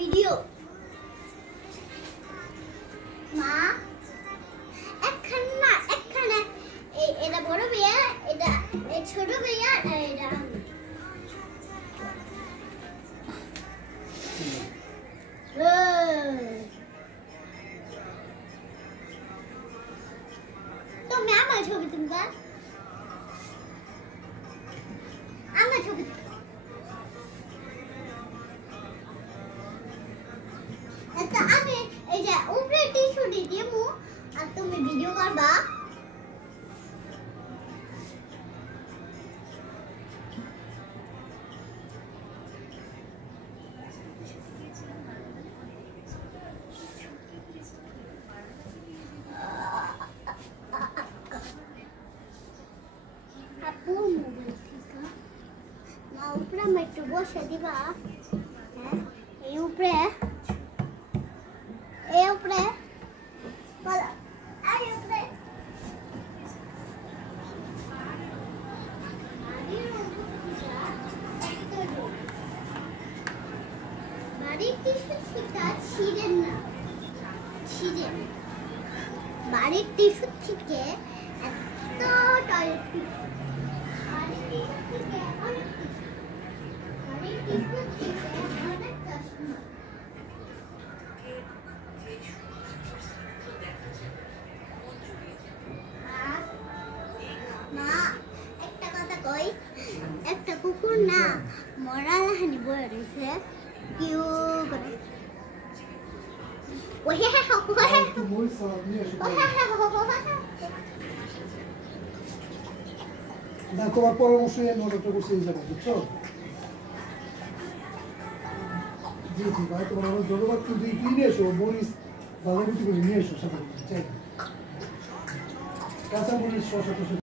video মা একখানা এটা বড় ভাইয়া এটা ছোট ভাইয়া আর এটা তো मैं আমার ছবি তুলবা আমার ছবি তো আমি এই যে উপরে টিস্যু দিয়ে মু আর তুমি ভিডিও করবা আপু মোবাইল থেকে মা উপরে আমি একটু বসে দিবা হ্যাঁ এই উপরে বলো এই উপরে বাড়ির টিস্যু থেকে ছিঁড়ে না বাড়ির টিস্যু থেকে এত টয়লেট বাড়ির টিস্যু থেকে অনেক বাড়ির টিস্যু থেকে অনেক চশমা মা একটা কথা কই একটা কুকুর না মরা লাহানি বয়ে রয়েছে কিউ করে না তোমার পরামর্শ নিয়ে নোটটা বসে যাবো বুঝছো জি জি ভাই তোমার আমার ধন্যবাদ কিন্তু তুই নিয়ে এসো মরিচ বাজারগুটি করে নিয়ে এসো সাথে চাই কাঁচা মরিচ শসা